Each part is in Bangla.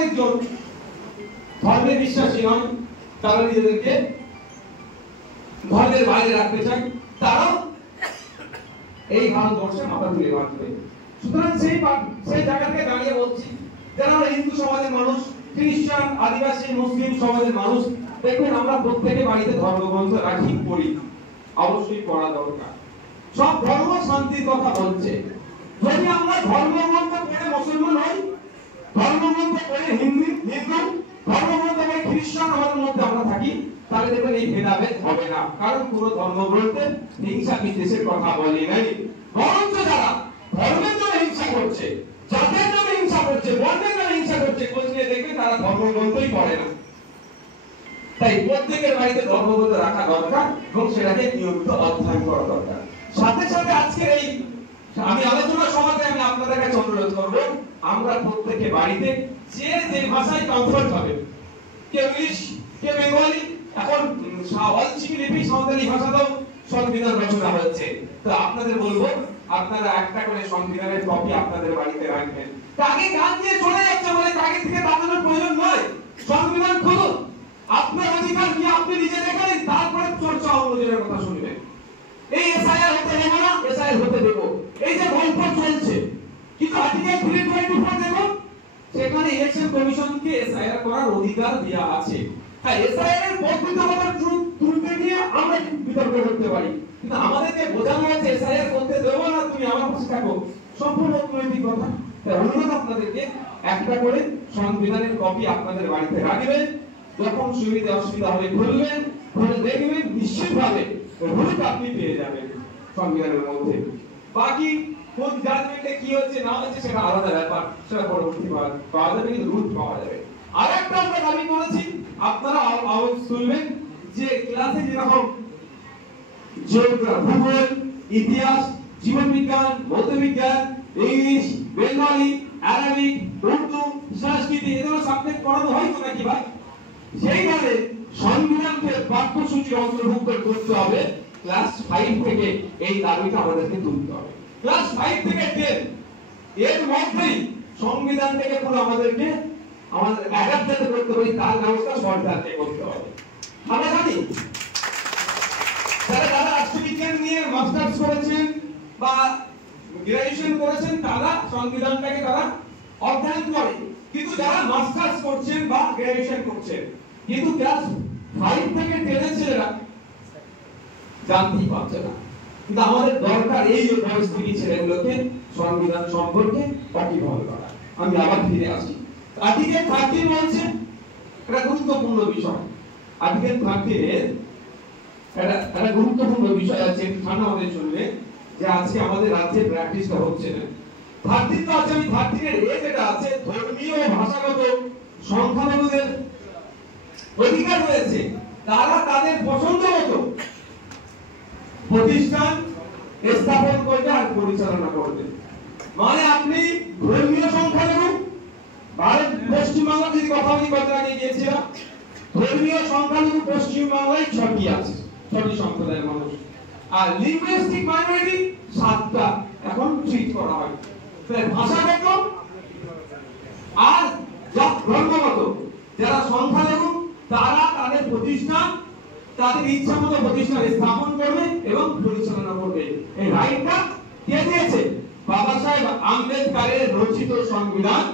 অনেকজন ধর্মে বিশ্বাসী নয়, তারা নিজেদেরকে ধর্মের বাইরে রাখতে চায়, তারাও এই ভারতবর্ষে মাথা তুলে বাঁচবে। সুতরাং সেই জায়গাকে দাঁড়িয়ে বলছি, যারা হিন্দু সমাজের মানুষ, খ্রিস্টান, আদিবাসী, মুসলিম সমাজের মানুষ, দেখবেন আমরা প্রত্যেকে বাড়িতে ধর্মগ্রন্থ রাখি, পড়ি, অবশ্যই পড়া দরকার। সব ধর্ম শান্তির কথা বলছে। যদি আমরা ধর্মগ্রন্থ পড়ে মুসলমান হই, ধর্মগ্রন্থ পড়ে হিন্দু, ধর্মগ্রন্থ পড়ে খ্রিস্টান আমাদের মধ্যে আমরা থাকি, তাহলে দেখবেন এই ভেদাভেদ হবে না। কারণ পুরো ধর্মগ্রন্থে হিংসা বিদ্বেষের কথা বলে নাই। বরঞ্চ যারা ধর্মের জন্য হিংসা করছে, জাতের জন্য হিংসা করছে, বর্ণের জন্য হিংসা করছে, খোঁজ নিয়ে দেখবেন তারা ধর্মগ্রন্থই পড়ে না। তাই প্রত্যেকের বাড়িতে ধর্মগ্রন্থ রাখা দরকার এবং সেটাকে নিয়মিত অধ্যয়ন করা দরকার। সাথে সাথে আজকে এই আমি আলোচনার সময়তে আমি আপনাদের কাছে অনুরোধ করব, আমরা প্রত্যেকে বাড়িতে যে ভাষায় কমফর্ট হবে, কেউ ইংলিশ, কেউ বেঙ্গলি, এখন অলচিকি লিপি সাঁওতালি ভাষাতেও সংবিধান রচনা হচ্ছে। তো আপনাদের বলবো, আপনারা একটা করে সংবিধানের কপি আপনাদের বাড়িতে রাখবেন। কাকে গান দিয়ে চলে যাচ্ছে বলে কাকে থেকে দাঁড়ানোর প্রয়োজন নয়। সংবিধান খুলুন, আপনার অধিকার কি আপনি নিজে দেখে নিন, তারপরে চর্চা অনুযায়ী কথা শুনবেন। এই এসআইআর হতে দেব না, এসআইআর হতে দেব, এই যে গল্প চলছে, কিন্তু আর্টিকেল 324 দেখুন, সেখানে ইলেকশন কমিশনকে এসআইআর করার অধিকার দেওয়া আছে। হ্যাঁ, এসআইআর এর বৈধতা তুলতে গিয়ে আমরা বিতর্ক করতে পারি, কিন্তু আমাদেরকে বোঝানো হচ্ছে এসআইআর করতে দেব না, তুমি আমার পাশে থাকো, সম্পূর্ণ অনৈতিক কথা। তাই অনুরোধ আপনাদেরকে, একটা করে সংবিধানের কপি আপনাদের বাড়িতে রাখবেন। যখন সুবিধা অসুবিধা হবে খুলবেন, খুলে দেখবেন নিশ্চিতভাবে রুট আপনি পেয়ে যাবেন সংবিধানের মধ্যে। বাকি কোন জাজমেন্টে কি হচ্ছে না হচ্ছে সেটা আলাদা ব্যাপার, সেটা পরবর্তী পাওয়া যাবে, কিন্তু রুট পাওয়া যাবে। আরেকটা আমরা দাবি করেছি, আপনারা আওয়াজ তুলবেন যে ক্লাসে যেরকম জিওগ্রাফি, ভূগোল, ইতিহাস, জীববিজ্ঞান, ভৌতবিজ্ঞান, ইংলিশ, বেঙ্গলি, আরবিক, উর্দু, সংস্কৃত এগুলো সাবজেক্ট পড়ানো হয় তো নাকি ভাই? সেইভাবে সংবিধানকে পাঠ্যসূচির অন্তর্ভুক্ত করতে হবে। ক্লাস 5 থেকে এই দাবিটা আমাদেরকে তুলতে হবে। ক্লাস 5 থেকে 10 এর মধ্যেই সংবিধান থেকে পুরো আমাদেরকে আমাদের অ্যাডাপ্ট করতে হবে, তার ব্যবস্থা সরকারকে করতে হবে। আমরা জানি যারা রাষ্ট্রবিজ্ঞান নিয়ে মাস্টার্স করেছেন বা গ্র্যাজুয়েশন করেছেন, তারা সংবিধানটাকে তারা অধ্যয়ন করে, কিন্তু যারা মাস্টার্স করছেন বা গ্র্যাজুয়েশন করছেন, কিন্তু ক্লাস 5 থেকে 10 এর ছেলেরা জানতেই পারছে না। কিন্তু আমাদের দরকার এই যে পরিস্থিতি ছেলেগুলোকে সংবিধান সম্পর্কে ওয়াকিবহাল করা। আমি আবার ফিরে আসি, আর্টিকেল 13 বলছে, এটা গুরুত্বপূর্ণ বিষয়। আর্টিকেল 13 এর একটা গুরুত্বপূর্ণ বিষয় আছে, ঠান্ডা আমাদের শুনলে যে আজকে আমাদের রাজ্যে প্র্যাকটিসটা হচ্ছে না। 13 তো আছে, আমি 13 এর এ যেটা আছে, ধর্মীয় ও ভাষাগত সংখ্যালঘুদের অধিকার রয়েছে, তারা তাদের পছন্দ মতো প্রতিষ্ঠান স্থাপন করবে আর পরিচালনা করবে। মানে আপনি ধর্মীয় সংখ্যালঘু, ভারত পশ্চিমবাংলা যদি কথা বলি, কথা আগে গিয়েছিলাম, ধর্মীয় সংখ্যালঘু পশ্চিমবাংলায় 6টি আছে, 6টি সম্প্রদায়ের মানুষ, আর লিঙ্গুইস্টিক মাইনরিটি 7টা এখন ট্রিট করা হয়। তাহলে ভাষাগত আর ধর্মগত যারা সংখ্যালঘু, তারা তাদের প্রতিষ্ঠান, তাদের ইচ্ছা মতো প্রতিষ্ঠান স্থাপন করবে এবং পরিচালনা করবে। এই রাইটটা কে দিয়েছে? বাবা সাহেব আম্বেদকরের রচিত সংবিধান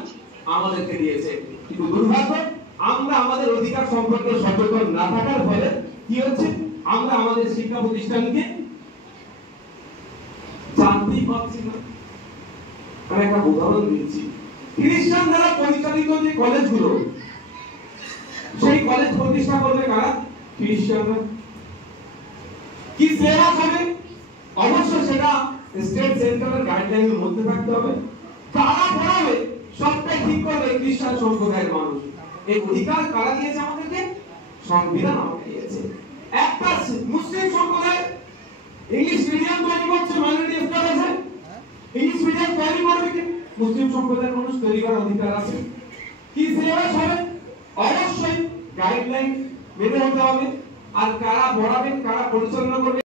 আমাদেরকে দিয়েছে। কিন্তু দুর্ভাগ্য, আমরা আমাদের অধিকার সম্পর্কে সচেতন না থাকার ফলে কি হচ্ছে, আমরা আমাদের শিক্ষা প্রতিষ্ঠানকে জানতেই পারছি না। আমি একটা উদাহরণ দিচ্ছি, খ্রিস্টান দ্বারা পরিচালিত যে কলেজগুলো, সেই কলেজ প্রতিষ্ঠা করবে কারা? খ্রিস্টানরা। কি সিলেবাস হবে? অবশ্যই সেটা স্টেট সেন্ট্রাল গাইডলাইনের মধ্যে থাকতে হবে। কারা পড়াবে সবটাই ঠিক করবে খ্রিস্টান সম্প্রদায়ের মানুষ। এই অধিকার কারা দিয়েছে আমাদেরকে? সংবিধান আমাদের দিয়েছে। একটা মুসলিম সম্প্রদায় ইংলিশ মিডিয়াম তৈরি করছে, মাইনরিটি স্টার আছে, ইংলিশ মিডিয়াম তৈরি করবে কি? মুসলিম সম্প্রদায়ের মানুষ তৈরি করার অধিকার আছে। কি সিলেবাস হবে? অবশ্যই গাইডলাইন মেনে হতে হবে। আর কারা পড়াবেন, কারা পরিচালনা করবে